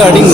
Recording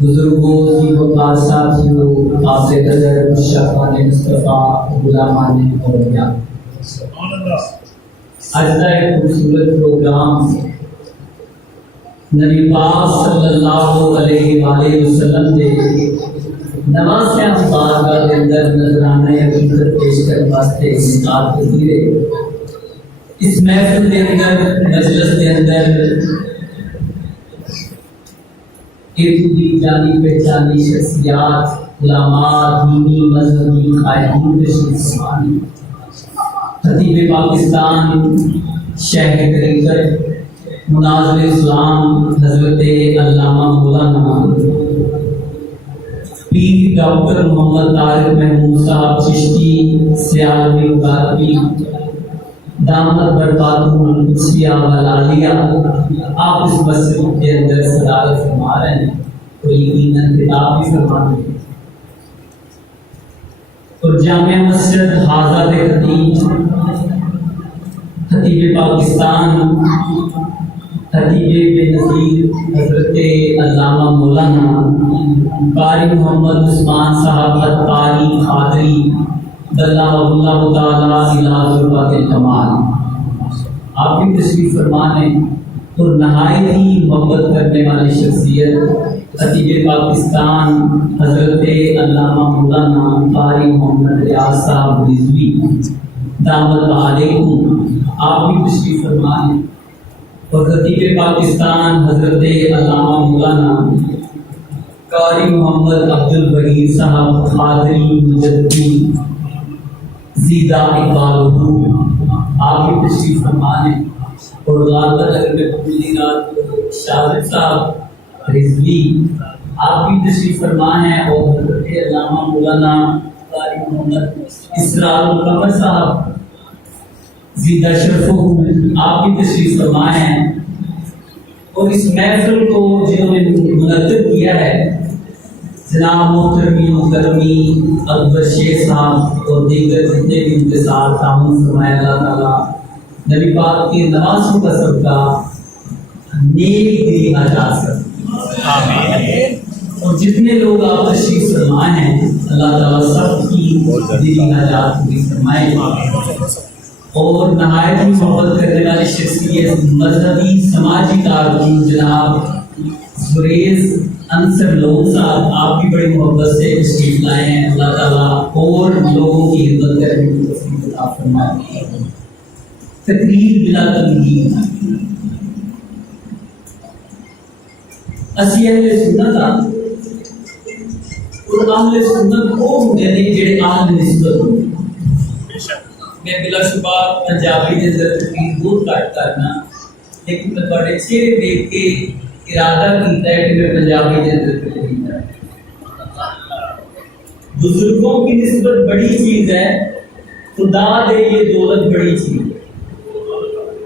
بزرگوں کی وقار ساتھیوں آپ سے نظر شفاعت مصطفیٰ غلامان اولیاء آج کا ایک خوبصورت پروگرام نبی پاک صلی اللہ علیہ وآلہ وسلم کے نواز سے بارگاہ کے اندر نذرانے عقیدت پیش کرنے واسطے انعقاد ہوئی ہے۔ اس محفل کے اندر مجلس کے اندر ابتدی جانی پہچانی شخصیات، علماء، دینی مذہبی قائدین تشریف فرمائے۔ خطیب پاکستان، شیخ طریقت، مناظر اسلام حضرت علامہ مولانا پیر ڈاکٹر محمد طارق محمود صاحب چشتی سیالوی غربی دامت برکاتہ القدسیہ والعالیہ، آپ اس مسجد کے اندر صدارت فرما رہے ہیں اور یقیناً خطاب بھی فرما رہے ہیں۔ اور جامع مسجد حاضر خطیب پاکستان، خطیب بے نظیر حضرت علامہ مولانا قاری محمد عثمان صاحب قاری قادری اللہ تعالیٰ الہ ذربات الکمال، آپ بھی تشریف فرما ہیں۔ اور نہایت ہی محبت کرنے والی شخصیت خطیب پاکستان حضرت علامہ مولانا قاری محمد ریاض صاحب رضوی دامت علیکم، آپ بھی تشریف فرما ہیں۔ اور خطیب پاکستان حضرت علامہ مولانا قاری محمد عبدالبری صاحب قادری مجددی زیدہ اقبالہ، آپ بھی تشریف فرما ہیں۔ اور غالباً اگر میں پوری رات شاہد صاحب رضوی، آپ بھی تشریف فرما ہیں۔ اور حضرت علامہ مولانا قاری محمد اسرار القمر صاحب زیدہ شرفو، آپ بھی تشریف فرما ہیں۔ اور اس محفل کو جنہوں نے منعقد کیا ہے جناب محترمی مکرمی اکبر شیخ صاحب اور دیگر جتنے بھی ان کے ساتھ تعاون فرمایا، اللہ تعالیٰ نبی پاک کے نوازوں کا صدقہ نیک دلی نجات کر، اور جتنے لوگ آپ تشریف فرما ہیں اللہ تعالیٰ سب کی دلی نجات پوری فرمائے۔ اور نہایت ہی محبت کرنے والی شخصیت مذہبی سماجی کارکن جناب زریز انصر لون صاحب، آپ بھی بڑی محبت سے تشریف لائے ہیں، اللہ تعالیٰ اور لوگوں کی خدمت کرنے کی توفیق عطا فرمائے۔ تقریر بلا تنقید، اسی اہل سنت اور اہل سنت وہ ہوتے ہیں جڑے اہل نسبت ہوتے ہیں۔ میں بلا شبہ پنجابی کے اندر تقریر بہت کٹ کرنا، لیکن میں تھوڑے چہرے دیکھ کے ارادہ کیتا ہے کہ میں پنجابی کے اندر تقریر کروں۔ بزرگوں کی نسبت بڑی چیز ہے، خدا دے یہ دولت بڑی چیز ہے۔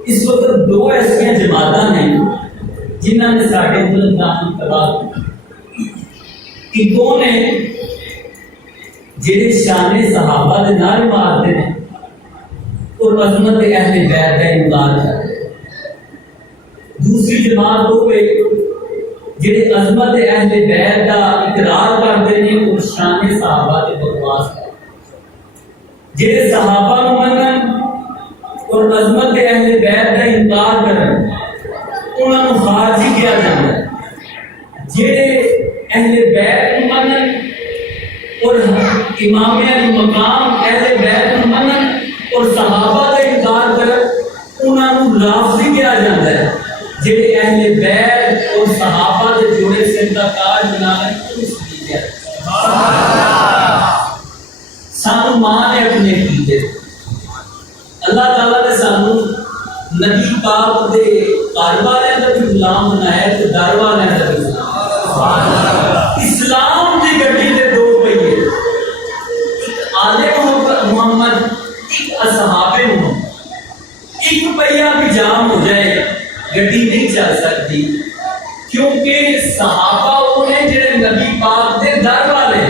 اس وقت دو ایسیاں جماعتاں ہیں جنہوں نے ساڑھے بلندان تباہ کی، کون ہے جنہیں شان صحابہ دے نعرے مارتے ہیں اور عظمت اہل بیت کا انکار کرتے ہیں۔ دوسری جماعت وہ ہے جنہیں عظمت اہل بیت کا اقرار کرتے ہیں اور شان صحابہ کے بکواس کرتے ہیں۔ جنہیں صحابہ کو منن اور عظمت اہل بیت کا انکار کریں انہوں نے خارجی کیا جاتا ہے۔ جنہیں اہل بیت کو منن اور امام علی مقام اہل بیت کو منن اور صحابہ کا انکار کریں انہوں نے رافضی کیا جاتا ہے۔ جڑے اہل بیت اور صحابہ کے جوڑے سے کا کار بنانے کو اس لیے سانو مان ہے اپنے عقیدے، اللہ تعالیٰ نے سانو نبی پاک دے کاروباریاں کا بھی غلام بنایا ہے تو داروالیاں کا بھی غلام۔ اسلام کی گڈی دے دو پہیے، آل محمد ایک اصحاب محمد، ایک پہیا بھی جام ہو جائے گڈی نہیں چل سکتی، کیونکہ صحابہ انہیں جڑے نبی پاک دے در والے،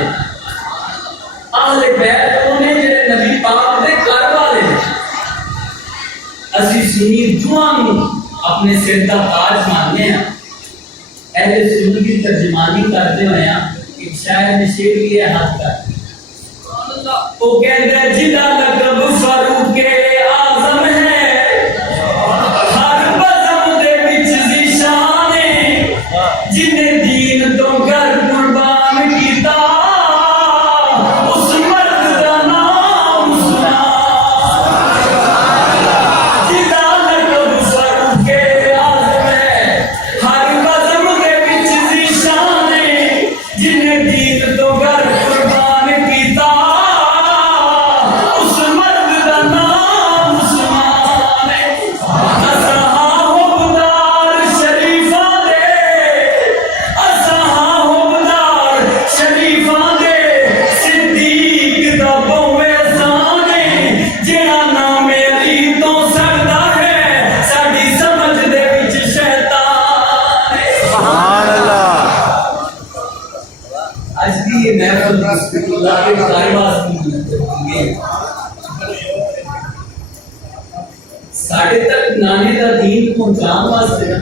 اہل بیت انہیں جڑے نبی پاک دے گھر والے۔ اسی سنی دوان اپنے سر کا تاج ماننے ہیں۔ اہل سنی کی ترجمانی کرتے ہوئے ایک شاعر نے شعر لیا ہاتھ کر، وہ کہتے ہیں جدا لقب فاروق اعظم ہے، جنہیں دین تو کر قربان کیتا اس مرد دا نام سنا، جدا لقب فاروق اعظم ہے، ہر بزم دے وچ ذیشان اللہ کے کائبات کی ساڑھے تک نانے کا دین پہنچان واسطے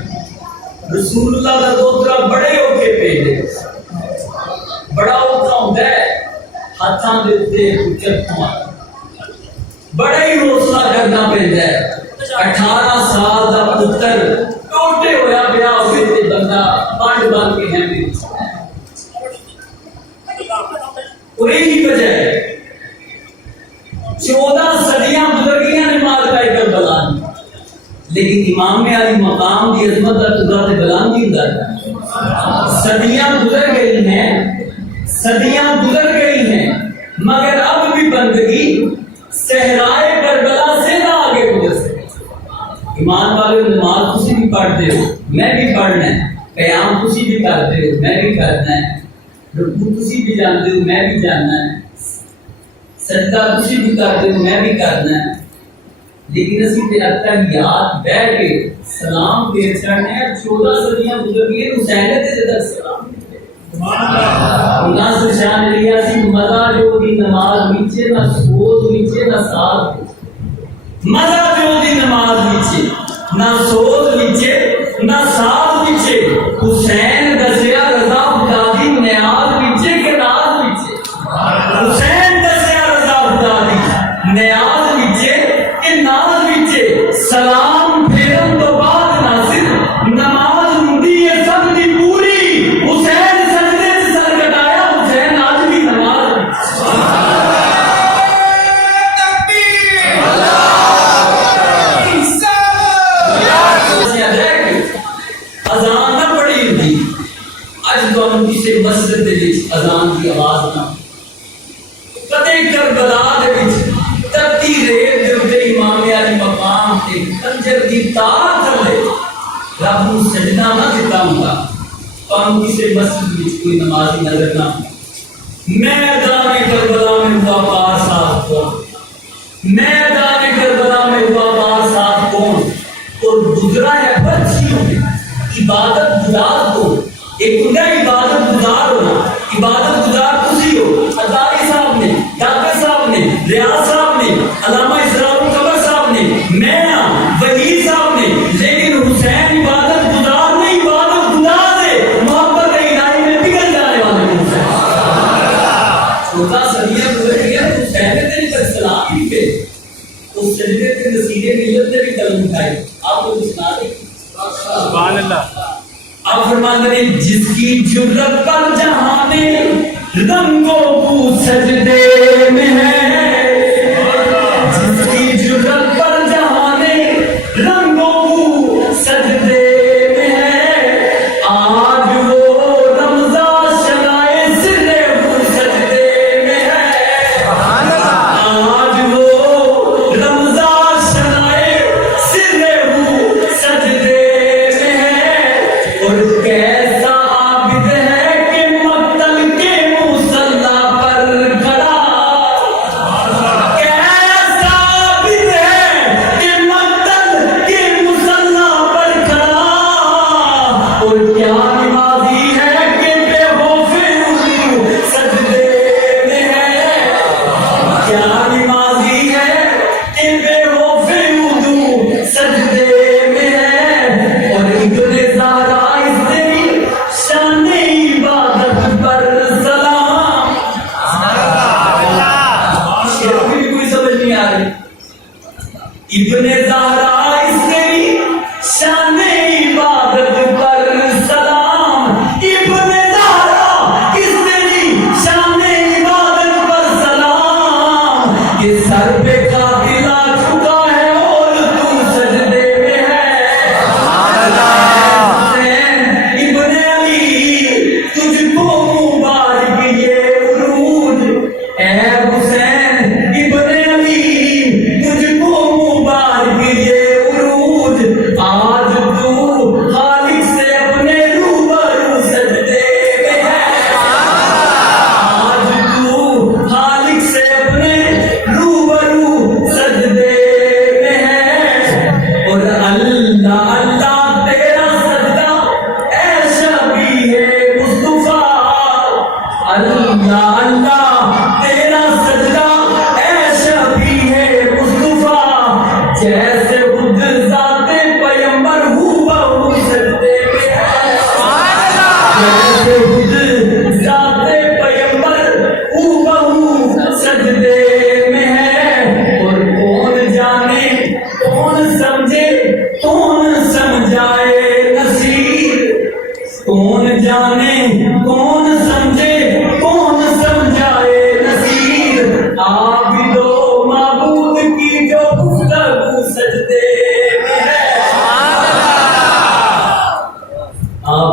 رسول اللہ کا دوترا بڑے اوکے پیڑے بڑا اوکا ہوتا ہے ہاتھاں دیتے چرکوں بڑا ہی حوصلہ کرنا پہنتا ہے 18 سال کا پتر ٹوٹے ہوا پیا ہوئے تے بندہ پانڈ بن کے ہیں اور یہی وجہ ہے 14 صدیاں گزر گئیاں نماز کا کربلا لیکن امام علی مقام کی عظمت کا خدا تے بیان نہیں ہوتا صدیاں گزر گئی ہیں صدیاں گزر گئی ہیں مگر اب بھی بندگی صحرائے کربلا سے نہ آگے گزر سکے ایمان والے نماز تسی بھی پڑھتے ہو میں بھی پڑھنا ہے قیام تسی بھی کرتے ہو میں بھی کرنا ہے رکوع تسی بھی جانتے ہو میں بھی جاننا ہے سجدہ تسی بھی کرتے ہو میں بھی کرنا ہے لیکن اسی تے اتحیات بیٹھ کے سلام پھیر چڑھنے ہیں 14 صدیاں گزر گئی حسین تے تک سلام ناصر شاہ نے لیا سی مزہ جو دی نماز نیچے نہ سوز نیچے نہ ساتھ مزہ جو دی نماز نیچے نہ سوز نیچے نہ ساتھ نیچے حسین دسیا رضا خدا دی نیاز نیچے کے ناز نیچے حسین دسیا رضا خدا دی نیاز نیچے کے ناز نیچے سلام پھیرن تو بعد ناصر نماز ہندی ہے سب دی پوری حسین سجدے سے سر کٹایا حسین آج بھی نماز اذان نہ پڑی ہوئی اج تو ہم کسی مسجد دے وچ اذان کی آواز نہ کتے کربلا دے وچ تتی ریت دے اوتے امام علی مقام تے کنجر دی تار تھلے رب نوں سجدہ نہ دتا ہوندا تو ہم کسی مسجد وچ کوئی نمازی نظر نہ میدان کربلا میں ہوا پار صاحب کون میدان کربلا میں ہوا پار صاحب کون اور گزرا ہے بچیوں میں عبادت گزار کو ایک ہوتا ہے عبادت گزار ہونا عبادت گزار کسی ہو ازاری صاحب نے ڈاکٹر صاحب نے ریاض صاحب نے علامہ اسرار قبر صاحب نے میں وحید صاحب نے لیکن حسین عبادت گزار نہیں عبادت گزار ہے محبت الہی میں پگھل جانے والے حسین 14 صدیاں گزر گئیں حسین نے تیری پر سلام بھی پہ اس سجدے کے نصیرے ملت نے بھی قلم اٹھائے آپ کو سنا دیں سبحان اللہ آپ فرماتے ہیں جس کی جرت پر جہاں رنگوں کو سجدے میں ہے جس کی جرت پر جہاں رنگوں کو سجدے میں ہے آج وہ رمضان شنائے سرے کو سجدے میں ہے آج وہ رمضان شنائے سرے کو سجدے میں ہے اور کیسا عابد ہے کہ مقتل کے مصلی پر کھڑا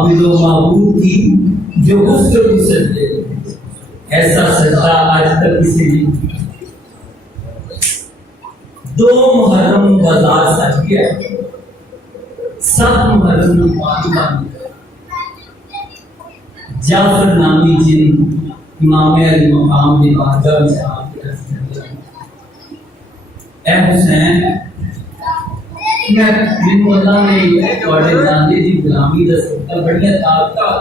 عابد و معبود کی جو گفتگو سجدے، ایسا سجدہ آج تک کسی نے دو محرم بازار سج گیا، سب محرم پانی بن گیا۔ جعفر نامی جن امام علی مقام کی بارگاہ میں آ کے عرض کرتے ہیں، اے حسین، مینوں اللہ نے تواڈے نانے دی غلامی دا صدقہ بڑیاں طاقتاں،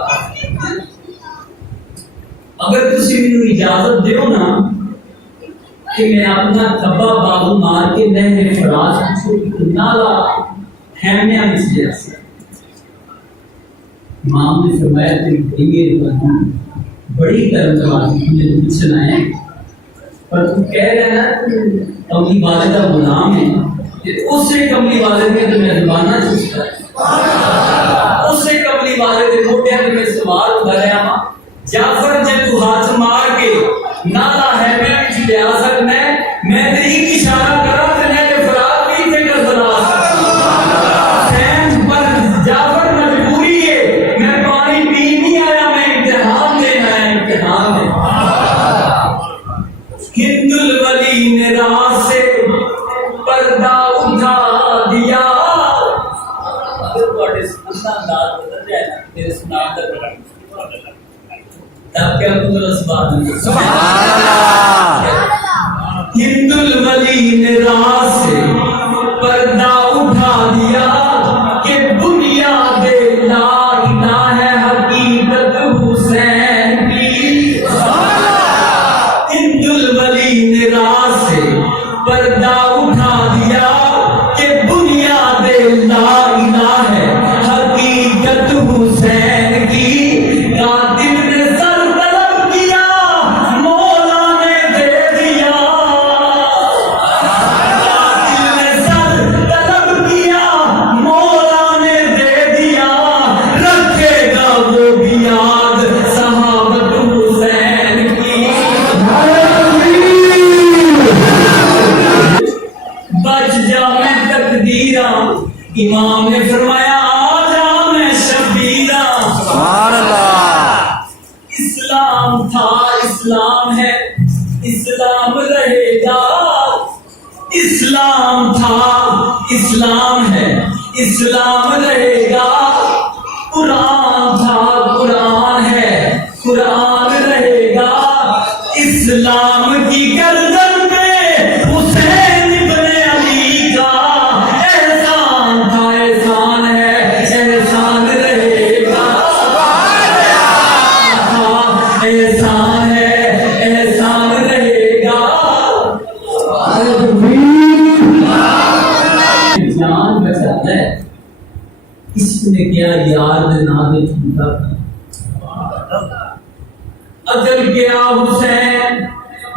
اگر تسی مینوں اجازت دیو نا کہ میں اپنا کھبا بازو مار کے نہر فرات نالا خیمے میں جا سکتا۔ امام نے فرمایا تیری بڑی مہربانی، بڑی کرم نوازی، مجھے پوچھنا ہے، پر تو کہہ رہا ہے نا کملی والے کا غلام ہے، اس سے کملی والے میں تو میں زبانہ چوستا ہے، اس سے کملی والے کے موٹے میں میں سوال بھریا ہاں، جعفر جے تو ہاتھ مار کے نالا ہے میں بھی لیا سکنا ہے، میں تیری اشارہ کرا تے میں تے فرات بھی تے کر بنا سکتا حسین، پر جعفر مجبوری ہے، میں پانی پی نہیں آیا، میں امتحان دینا ہے، امتحان دینا۔ ہند الولی نے راہ سے پردہ اٹھا دیا، اگر تواڈے سننا انداز بدل جائے نا میرے سنان دا بڑا تب کیا تمہیں اسباب نہیں۔ سبحان اللہ۔ ہند الولی نے راہ سے پردہ اٹھا دیا کہ بنیاد لا الہ ہے حقیقت حسین کی۔ ہند الولی نے راہ سے پردہ اٹھا دیا کہ بنیاد لا الہ ہے حقیقت حسین کی۔ قاتل نے سر طلب کیا مولا نے دے دیا، قاتل نے سر طلب کیا مولا نے دے دیا، رکھے گا وہ بھی یاد صحابت حسین کی۔ بچ جا میں تقدیراں، امام نے فرمایا آ جا میں شبیراں۔ سبحان اللہ۔ اسلام تھا اسلام ہے اسلام رہے گا، اسلام تھا اسلام ہے اسلام رہے گا، قرآن تھا قرآن ہے قرآن رہے گا، اسلام کی گردن پہ حسین ابن علی کا احسان تھا احسان ہے احسان رہے گا، احسان ہے احسان رہے گا۔ جان بچاتا ہے، اس نے کیا یار نے نام چھوٹا، اگر کیا حسین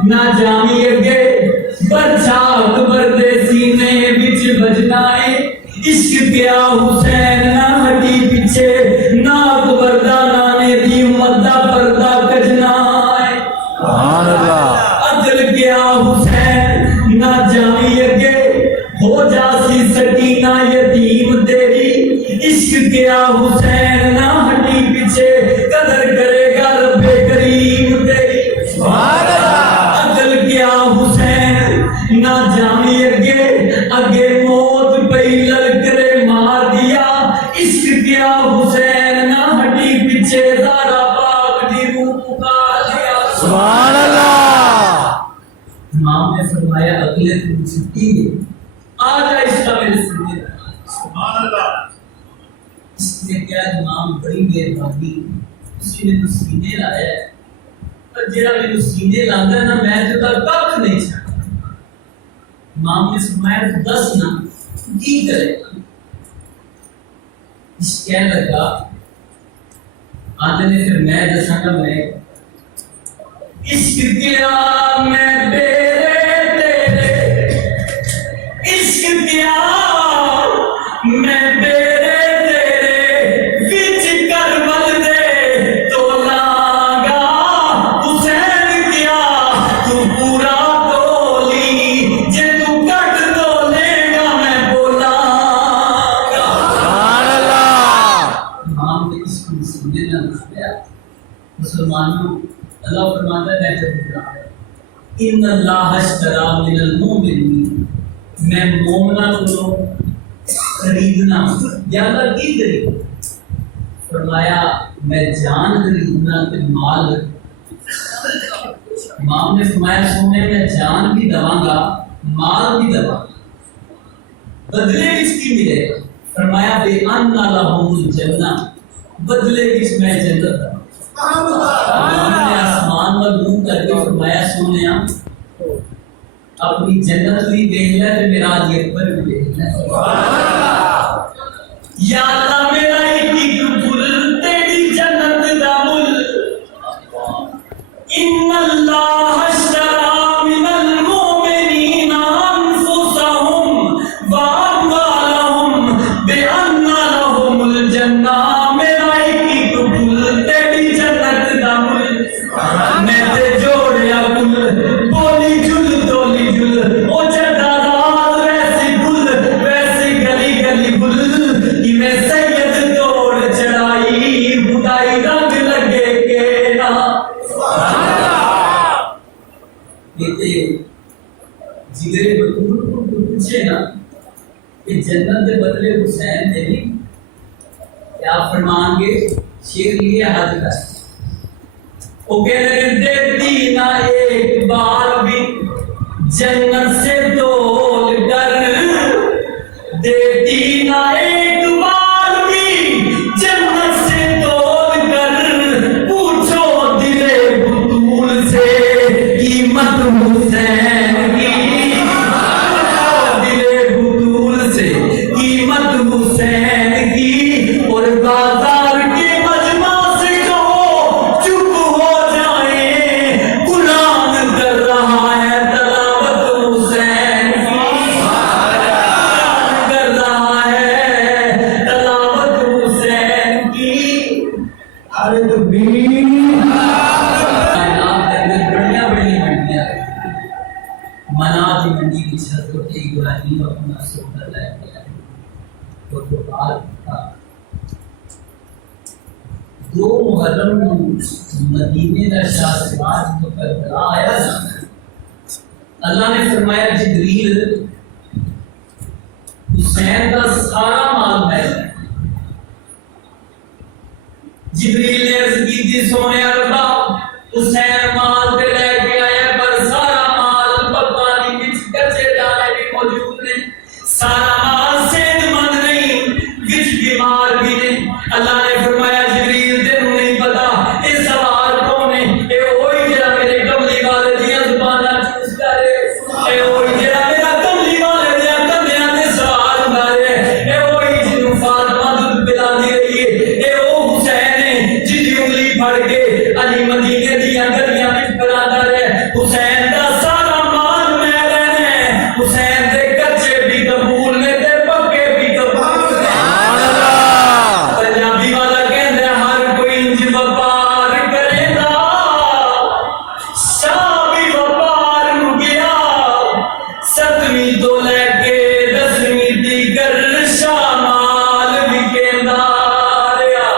نہ جامی اگے بچا اکبر دے سینے بچ بجنا ہے، عشق کیا حسین نہ ہٹی پیچھے نہ اکبر دا نانے دی امت دا پردہ کجنا ہے۔ سبحان اللہ۔ اگر کیا حسین نہ جامی اگے ہو جاسی سکینہ یتیم تیری، عشق کیا حسین نہ ہٹی پیچھے قدر کرے گا رب کریم تیری۔ سبحان اللہ۔ عقل کیا حسین نہ جامی اگے اگے موت پئی للکرے مار دیا، عشق کیا حسین نہ ہٹی پیچھے زارا پاک دی روح پکار دیا۔ سبحان اللہ۔ امام نے فرمایا اگلے دن چھٹی ہے، آ جا اس کا میرے سینے۔ سبحان اللہ۔ اس نے کیا امام بڑی مہربانی، اسی نے تو سینے لایا ہے، پر جڑا میرے سینے لاتا ہے نا میں تو کب نہیں چھڑتا۔ امام نے فرمایا دس نا کی کرے گا، اس کہنے لگا آدھے نے پھر میں دساں گا میں عشق کیا میں تیرے عشق کیا میں تیرے وچ کربل دے تو لاگا، حسین کیا تو پورا تولی جے تو کٹ تو لے گا میں بولا گا۔ سبحان اللہ۔ امام نے اس کو مسلمانوں اللہ فرماتا ہے ان اللہ اشترا من المؤمنین، میں مومنہ کو خریدنا یا اللہ کی خرید، فرمایا میں جان خریدنا کہ مال۔ امام نے فرمایا سونے میں جان بھی دواں گا مال بھی دواں گا، بدلے اس کی ملے گا۔ فرمایا بے ان لہم الجنہ، بدلے اس میں جنت دا۔ امام نے آسمان پر منہ کر کے فرمایا سونیا اپنی جنت بھی دیکھ لے تو میرا اکبر بھی دیکھ لے۔ یا اللہ میرا ایک پھول تیری جنت دا مل، ان اللہ اشترا من المؤمنین انفسهم واموالهم بان لهم الجنہ، میرا ایک پھول تیری جنت دا مل، میں تے جوڑیا گل بولی جل تولی جل، او جدا رات ویسی گل ویسی گلی گلی گل، کہ میں سید توڑ چڑھائی بڑائی رنگ لگے کے نا۔ یہ جگرے بطور کو پوچھے نا کہ جنت کے بدلے حسین دے دی کیا فرمان گے؟ شیر لیے حج کا وہ کہنے دیتی نہ ایک بار بھی جنت سے دول کر، دیتی نہ ایک بار بھی جنت سے دول کر، پوچھو دل بطول سے قیمت حسین کی، دل بطول سے قیمت حسین کی، اور بازار کے مجمع سے کہو چپ ہو جائیں، قرآن کر رہا ہے تلاوت حسین کی، قرآن کر رہا ہے تلاوت حسین کی۔ ارے تو بڑیاں بڑی منڈیاں منا کی منڈی کی چھت کو ٹھیک ابراہیم اپنا سوکھا لے گیا، وہ تو بات تھا 2 محرم مدینے کا شاہ سراج کو کربلا آیا نا، اللہ نے فرمایا جبریل حسین کا سارا مال ہے۔ جبریل نے عرض کی تھی سونے ربا حسین مال پہ لے کے آیا، پر سارا مال پانی بچ کچے ڈالے بھی موجود نہیں، سارا مال صحت مند نہیں، بچ بیمار بھی نہیں۔ اللہ نے فرمایا جبریل تینوں نہیں پتا یہ سوال کون ہے؟ یہ وہی جڑا میرے کملی والے دیاں زباناں چوس کرے، یہ وہی جڑا میرا کملی والے دیاں کندیاں تے سوال مارے، یہ وہی جنوں فاطمہ دودھ پلاندی رہی ہے، یہ وہ حسین ہے جدی انگلی پھڑ کے علی مدینے دیاں گلیاں وچ پھراندا رہے۔ حسین دا سارا مال میں لینا ہے، حسین دے کچے بھی قبول نے تے پکے بھی قبول نے۔ پنجابی والا کہندا ہر کوئی انج وپار کرے گا، شاہ بھی وپار نو گیا، 7ویں تو لے کے 10ویں دیگر شاہ مال وکیندا رہیا۔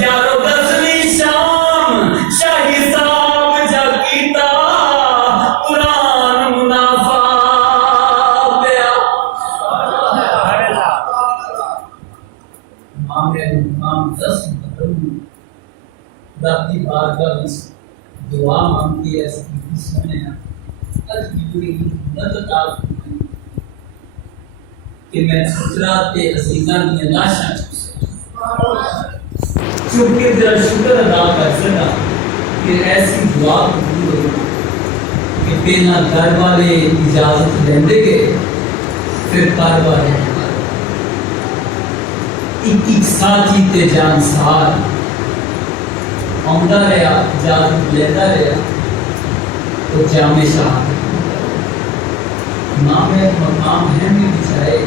یارو 10ویں شام شاہی صاحب جا کیتا، قرآن منافع پیا۔ امام 10 محرم رب کی بارگاہ وچ دعا مانگی ہے کہ سونے اج میری مدد عطا فرمائی کہ میں سجرا تے عزیزاں دی لاشاں چونکہ ذرا شکر ادا کر سکا کہ ایسی دعا قبول ہو کہ بنا گھر والے اجازت لیندے گئے، پھر گھر والے ایک ساتھی تے جانسار آمدہ رہا، اجازت لیتا رہا، تو جامع شہادت امام مقام ہے میں بچائے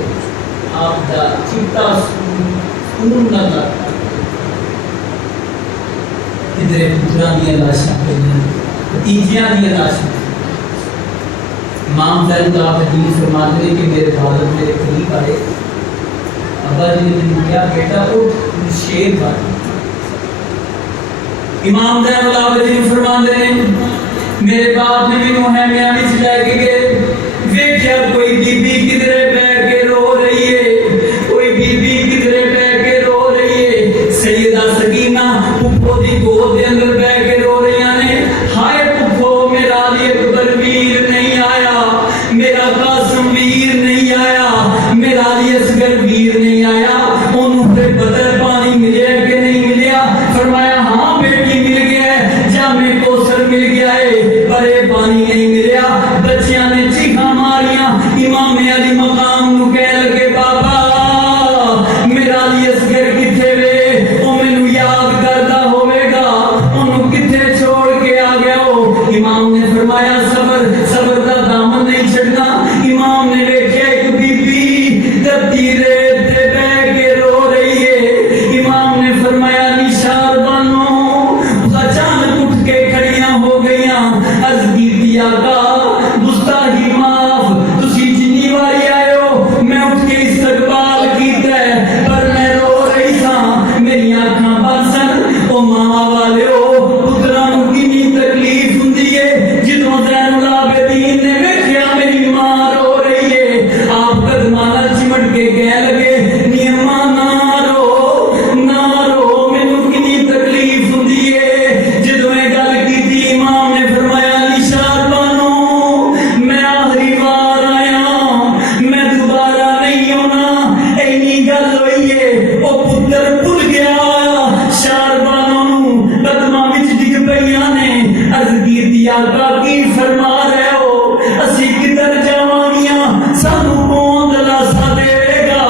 آپ دا چپتا سکون نہ کرتا، ادھر پترا دیا لاشاں پہ بھتیجیاں دیا لاشاں۔ امام زین آپ حدیث فرماتے ہیں کہ میرے والد میرے قریب آئے، ابا جی نے کہا بیٹا اٹھ شیر بن، امام زین العابدین فرماندے نے میرے باپ نے مینوں خیمیاں وچ لے کے گئے، ویکھیا کوئی بی بی کدھرے بیٹھ کے رو رہی ہے، کوئی بی بی کدھرے بیٹھ کے رو رہی ہے، سیدہ سکینہ پھپھو دی گود دے اندر بیٹھ کے رو رہی نے، ہائے پھپھو میرا علی اکبر ویر نہیں آیا، میرا قاسم ویر نہیں آیا، میرا علی اصغر ویر نہیں آیا، انہوں پہ بدر پانی ملیا کہ نہیں ملیا؟ فرمایا ہاں بیٹی مل گیا ہے، جامع کوثر مل گیا ہے، پر یہ پانی نہیں ملیا۔ بچیاں نے چیخاں ماریاں، امام علی مقام نو کہہ لگے بابا میرا علی اصغر کتھے وے، او مینوں یاد کردا ہوے گا، اونوں کتھے چھوڑ کے آ گیا ہو؟ امام نے فرمایا صبر، صبر دا دامن نہیں چھڑنا۔ امام نے ویکھیا ایک بی بی دتی ریت تے بیٹھ کے رو رہی ہے، امام نے فرمایا نشار بانو، اچانک اٹھ کے کھڑیاں ہو گئیاں، عرض کیتی آقا گستاخی معاف، تسی جنی واری آئے ہو میں اٹھ کے استقبال کیتا ہے، پر میں رو رہی سا، میری آنکھاں بند سن۔ او ماں والے ہو پتراں نوں کتنی تکلیف ہوندی ہے، جدوں زین العابدین نے ویکھیا میری ماں رو رہی ہے، آپ قدماں نال چمٹ کے کہہ لگے نی اماں نہ رو مینوں کتنی تکلیف ہوندی ہے۔ جدوں یہ گل کیتی امام نے فرمایا نشاد بانو میں آخری بار آیا، میں دوبارہ نہیں ہونا، اینی گل ہوئی ہے۔ او پتر بھول گیا، شار بانو نوں قدماں وچ ڈگ پئیاں نے، عرض کیتی آقا کی فرما رہے ہو، اسی کدھر جاواں گیاں، سانوں کون دلاسا دے گا؟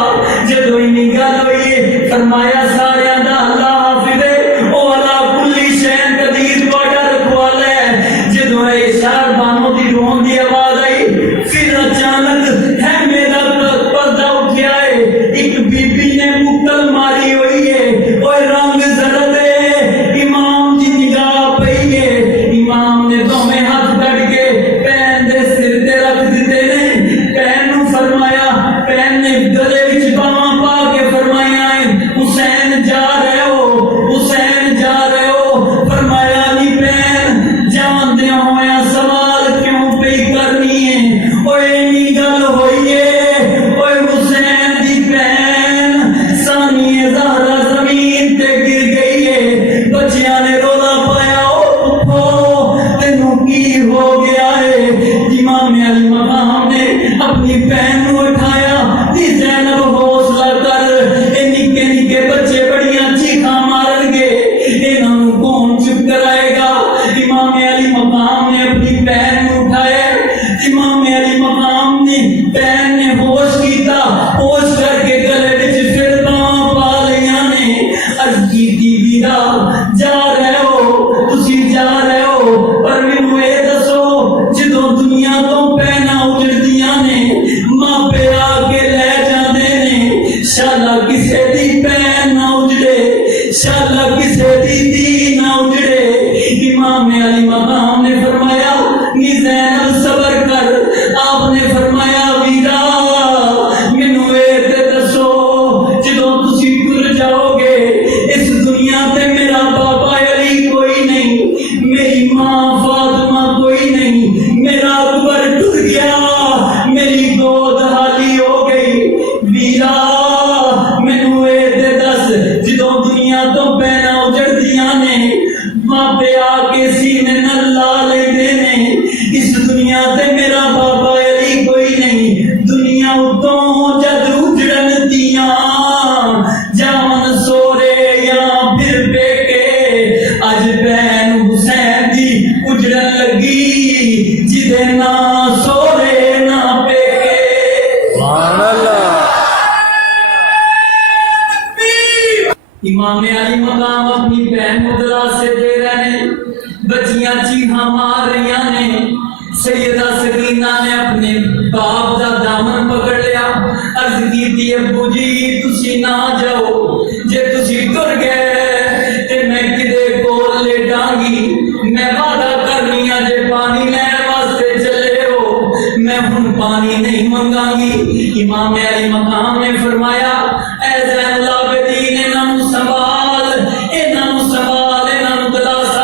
جدوں اینی گل ہوئی ہے فرمایا ساریاں دا اللہ حافظ ہے، او علا کلی شین قدیر تہاڈا رکھوالا ہے۔ جدوں اے شار بانو دی رون دی آواز آئی، پھر اچانک ہے میرا پردہ اٹھیا ہے، ایک بی بی نے مکل ماری ہوئی ہے، اوے رنگ زرد ہے، امام دی نگاہ پئی ہے، امام نے دوویں ہاتھ کڈ کے پین دے سر تے رکھ دتے نے، پین نوں فرمایا، پین نے گلے وچ باواں پا کے فرمایا حسین جا رہے ہو، حسین جا رہے ہو، فرمایا نہیں پین جان دے ہویا سوال کیوں پہ کرنی ہے؟ اوے نہیں گل ہوئی ہے، اوے حسین دی پین ثانی زہرا زمین تے گر گئی ہے، بچیاں نے رولا پایا او پھپھو تینوں کی ہو گیا ہے؟ امام علی مقام نے اپنی پین نو اٹھایا، دی زینب حوصلہ کر، اے نکے نکے بچے بڑیاں چیخاں مارن گے، انہاں نوں کون چپ کرائے گا؟ امام علی مقام نے اپنی پین نو اٹھایا، امام علی مقام نے پین نے ہوش کیتا، ہوش کر کے گلے وچ پھر باواں پا لیاں نے، عرض کیتی ویرا جا رہے ہو، تسی جا رہے ہو، پر مینوں اے دسو جدوں دنیا تو پینا اجڑدیاں نے، ماں پہ آ کے لے جاندے نے، شالا کسے دی پین نہ اجڑے، شالا کسے دی دی نہ اجڑے۔ امام علی مقام نے فرمایا نی زینب صبر کر، آپ نے فرمایا ویرا مینوں اے تے دسو جدوں تسی ٹر جاؤ گے اس دنیا تے میرا بابا علی کوئی نہیں، میری ماں فاطمہ کوئی نہیں، میرا اکبر ٹر گیا، میری گود خالی ہو گئی، ویرا مینوں اے تے دس جدوں دنیا تو پینا اجڑدیاں نے، ماں پہ آ کے سینے نال لا لیندے نے، اس دنیا تے میرا بابا علی کوئی نہیں، دنیا اتوں جد اجڑن دیاں جاون سورے یا پھر پیکے، اج بہن حسین دی اجڑن لگی جدے نہ سورے نہ پیکے۔ سبحان اللہ۔ امام علی مقام اپنی بہن کو دلاسے دے رہے ہیں، بچیاں چیخاں مار رہی نے، سیدہ سکینہ نے اپنے باپ دا دامن پکڑ لیا، عرض کیتی ابو جی تسی نہ جاؤ، جے تسی ٹر گئے تے میں کدے کول لیٹاں گی، میں وعدہ کرنی ہاں جے پانی لین واسطے چلے ہو میں ہن پانی نہیں منگاں گی۔ امام علی مقام نے فرمایا اے زین العابدین انہاں نوں سنبھال، انہاں نوں دلاسا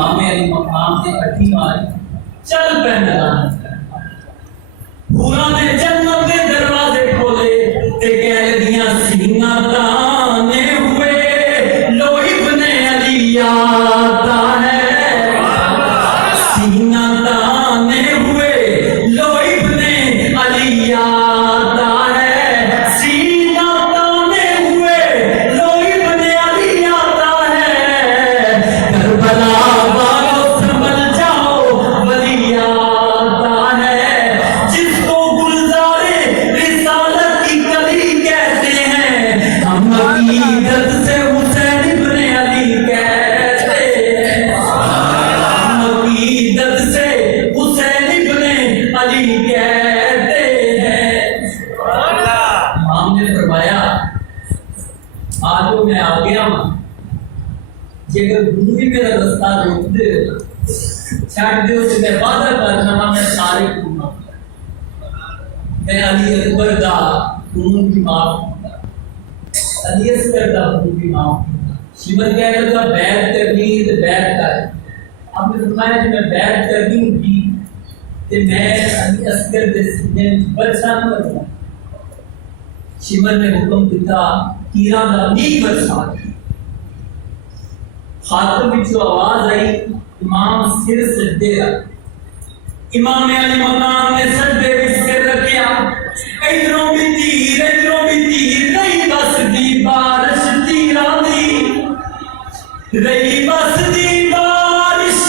علی مقام سے اٹھی ماری چل پہ نظام پورا نے جنت کے دروازے کھولے تے کہہ دیا سینہ تانے ہوئے لو ابن علی آتا ہے سینہ تانے ہوئے لو ابن علی آتا ہے سینہ تانے ہوئے لو ابن علی آتا ہے کربلا والوں سنبھل جاؤ ولی آتا ہے جس کو گلزارے رسالت کی کلی کہتے ہیں ہم عقیدت سے حسین ابن علی کہتے ہیں ہم عقیدت سے حسین ابن علی کہتے ہیں امام نے فرمایا آج میں آ گیا ہوں یہ اگر گروہی میرا رستہ روک دے چھاٹ دے اسے میں وعدہ کرنا میں سارے گناہ میں علی اکبر دا خون کی معاف کرتا علی اصغر دا خون کی معاف کرتا شیمر کہہ رہا تھا بیعت کرنی تو بیعت کر آپ نے فرمایا کہ میں بیعت کرنی ہوگی کہ میں علی اصغر دے سینے میں برسا نہ بچا شیمر نے حکم دیتا کیران دا نیک برسا خاتم میں جو آواز آئی امام سر سجدے رکھ امام علی مقام نے سجدے میں سر رکھیا ادھروں بھی تیر نہیں بس دی بارش تیرا دی رہی بس دی بارش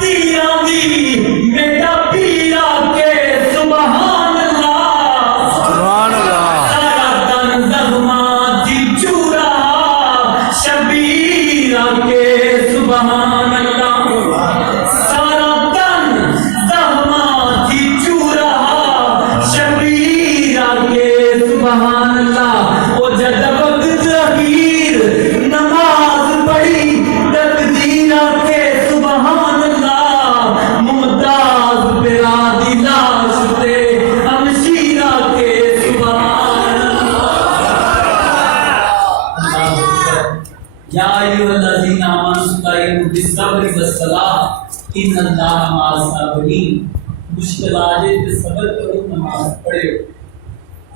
تیرا دی بیٹا پیرا کے سبحان اللہ سبحان اللہ سارا تن زخماں دی چورا شبیرہ کے سبحان اللہ سارا تن زخماں دی چورا شبیرہ کے سبحان اللہ او جد وقت ظہیر نماز پڑھی تقدیرہ کے سبحان اللہ ممتاز پیرا دی لاش تے ہمشیرہ کے سبحان یا ایھا الذین آمنوا استعینوا بالصبر والصلاۃ ان اللہ مع الصابرین مشکل آجے تے صبر کرو نماز پڑھو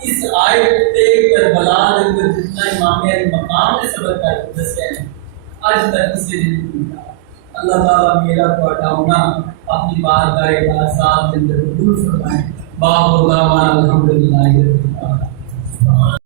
اس آیت تے کربلا دے جتنا امام علی مقام نے صبر کر دسیا ہے آج تک کسی نے نہیں ملا اللہ تعالیٰ میرا کو ہٹاؤنا اپنی بارگاہ اعزاز کے اندر قبول فرمائے باپ دعوانا الحمدللہ رب العالمین